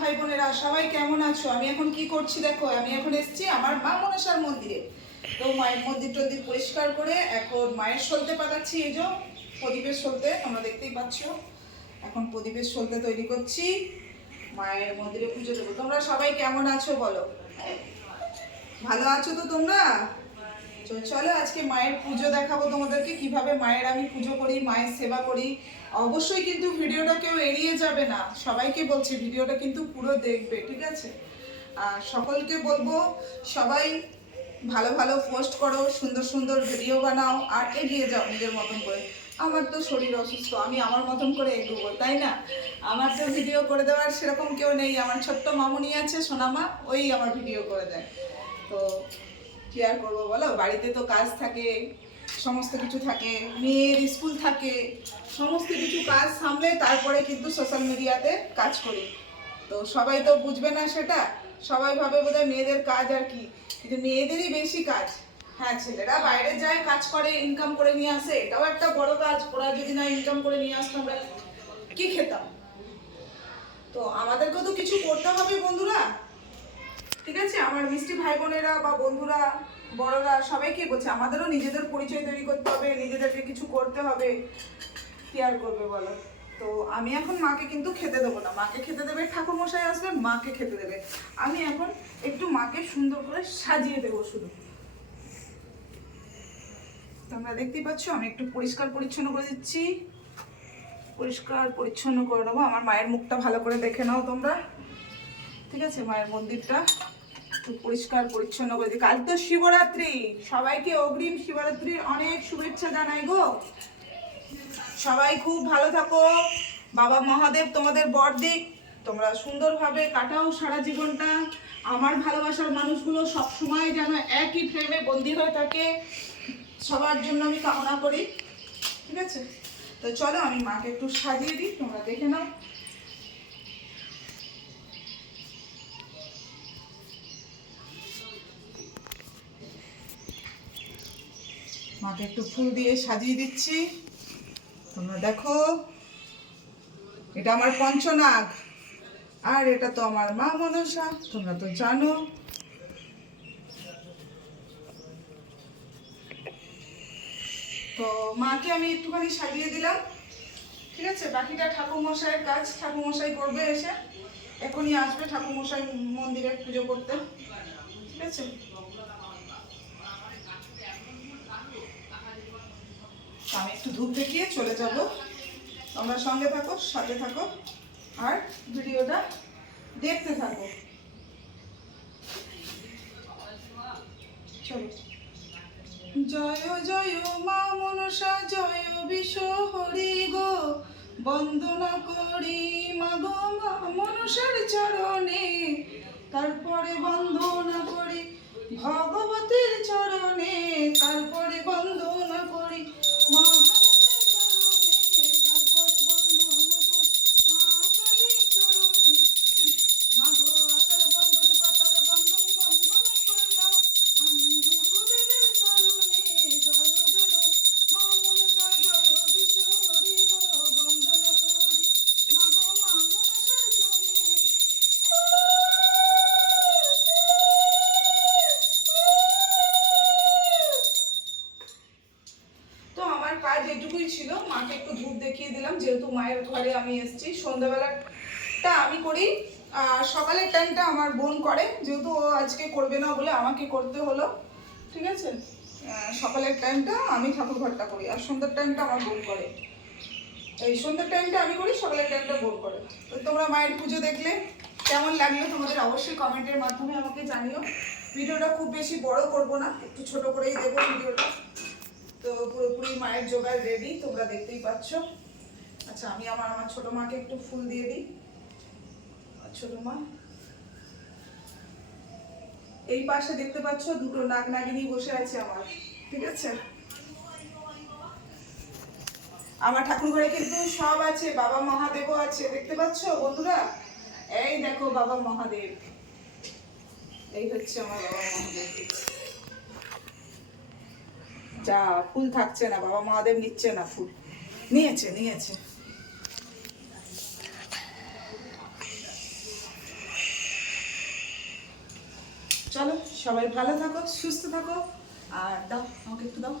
ভাই বোনেরা, সবাই কেমন আছো? আমি এখন কি করছি দেখো? আমি এখন এসেছি আমার মা মনসার মন্দিরে। তো মায়ের মন্দির টন্দির পরিষ্কার করে এখন মায়ের সলতে পাঠাচ্ছি এই যে প্রদীপের সলতে, তোমরা দেখতেই পাচ্ছ। এখন প্রদীপের সলতে তৈরি করছি, মায়ের মন্দিরে পুজো দেবো। তোমরা সবাই কেমন আছো বলো? ভালো আছো তো তোমরা? তো চলো আজকে মায়ের পুজো দেখাবো তোমাদেরকে, কীভাবে মায়ের আমি পুজো করি, মায়ের সেবা করি। অবশ্যই কিন্তু ভিডিওটা কেউ এড়িয়ে যাবে না। সবাইকে বলছি, ভিডিওটা কিন্তু পুরো দেখবে, ঠিক আছে? আর সকলকে বলব, সবাই ভালো ভালো পোস্ট করো, সুন্দর সুন্দর ভিডিও বানাও, আর এগিয়ে যাও নিজের মতন করে। আমার তো শরীর অসুস্থ, আমি আমার মতন করে এগোবো, তাই না? আমার তো ভিডিও করে দেওয়ার সেরকম কেউ নেই। আমার ছোট্ট মামুনি আছে, সোনামা, ওই আমার ভিডিও করে দেয়। তো কি আর করব, বলো? বাড়িতে তো কাজ থাকে, সমস্ত কিছু থাকে, মেয়ের স্কুল থাকে, সমস্ত কিছু কাজ সামলে তারপরে কিন্তু সোশ্যাল মিডিয়াতে কাজ করি। তো সবাই তো বুঝবে না সেটা? সবাই ভাবে বোধহয় মেয়েদের কাজ আর কি? কিন্তু মেয়েদেরই বেশি কাজ। হ্যাঁ ছেলেরা বাইরে যায়, কাজ করে ইনকাম করে নিয়ে আসে, এটাও একটা বড় কাজ। ওরা যদি না ইনকাম করে নিয়ে আসতো, আমরা কি খেতাম? তো আমাদেরকেও তো কিছু করতে হবে বন্ধুরা। আমার মিষ্টি ভাই বোনেরা বা বন্ধুরা, বড়রা, সবাইকে বলছে, আমাদেরও নিজেদের পরিচয় তৈরি করতে হবে, নিজেদেরকে কিছু করতে হবে। কি আর করবে বলো? তো আমি এখন মাকে কিন্তু খেতে দেবো না। মাকে খেতে দেবে ঠাকুর মশাই আসবে, মাকে খেতে দেবে। আমি এখন একটু মাকে সুন্দর করে সাজিয়ে দেবো শুধু। তোমরা দেখতেই পাচ্ছ, আমি একটু পরিষ্কার পরিচ্ছন্ন করে দিচ্ছি। পরিষ্কার পরিচ্ছন্ন করে নেব। আমার মায়ের মুখটা ভালো করে দেখে নাও তোমরা। ঠিক আছে, মায়ের মন্দিরটা। পরিষ্কার, পরিচ্ছন্ন করে দিই। কাল তো শিবরাত্রি। সবাইকে অগ্রিম শিবরাত্রির অনেক শুভেচ্ছা জানাই গো। সবাই খুব ভালো থাকো। বাবা মহাদেব, তোমাদের বর দিক তোমরা সুন্দরভাবে কাটাও সারা জীবনটা। আমার ভালোবাসার মানুষগুলো সব সময় যেন একই ফ্রেমে বন্দি হয়ে থাকে। সবার জন্য আমি কামনা করি। ঠিক আছে? তো চলো, আমি মাকে একটু সাজিয়ে দিই। তোমরা দেখে নাও। মাকে একটু ফুল দিয়ে সাজিয়ে দিচ্ছি। তোমরা দেখো, এটা আমার পঞ্চনাগ, আর এটা তো আমার মা মনসা, তোমরা তো জানো। তো মাকে আমি একটুখানি সাজিয়ে দিলাম। ঠিক আছে? বাকিটা ঠাকুর মশাইয়ের কাজ ঠাকুর মশাই করবে এসে। এখনই আসবে ঠাকুর মশাই মন্দিরে পুজো করতে। ঠিক আছে? আমি একটু ধূপ দেখিয়ে চলে যাব। তোমরা সঙ্গে থাকো, সাথে থাকো, আর ভিডিওটা দেখতে থাকো। জয় জয়, মা মনসা, জয়, বিশ্ব হরি গো। বন্দনা করি মা গো মা মনসার চরণে। তারপরে বন্দনা করি ভগবতীর চরণে। তারপরে এটুকুই ছিল, মাকে একটু ধূপ দেখিয়ে দিলাম। যেহেতু মায়ের ঘরে আমি এসেছি, সন্ধ্যাবেলাটা আমি করি। আর সকালের টাইমটা আমার বোন করে, যেহেতু ও আজকে করবে না বলে আমাকে করতে হলো। ঠিক আছে? সকালের টাইমটা আমি ঠাকুর ঘরটা করি, আর সন্ধ্যার টাইমটা আমার বোন করে। এই সন্ধ্যার টাইমটা আমি করি, সকালের টাইমটা বোন করে। তো তোমরা মায়ের পুজো দেখলে, কেমন লাগল তোমাদের অবশ্যই কমেন্টের মাধ্যমে আমাকে জানিও। ভিডিওটা খুব বেশি বড় করব না, একটু ছোট করেই দেবো ভিডিওটা। তো পুরোপুরি মায়ের জোগাড় রেডি তোমরা দেখতেই পাচ্ছ। আচ্ছা আমি আমার আমার ছোট মাকে একটু ফুল দিয়ে দিই। ছোট মা। এই পাশে দেখতে পাচ্ছ দুটো নাগ নাগিনী বসে আছে আমার, ঠিক আছে? আমার ঠাকুর ঘরে কিন্তু সব আছে, বাবা মহাদেবও আছে, দেখতে পাচ্ছ বন্ধুরা? এই দেখো বাবা মহাদেব। এই হচ্ছে আমার বাবা মহাদেব। যা ফুল থাকছে না, বাবা মহাদেব নিচ্ছে না ফুল। নিয়েছে নিয়েছে। চলো, সবাই ভালো থাকো, সুস্থ থাকো। আর দাও, আমাকে একটু দাও।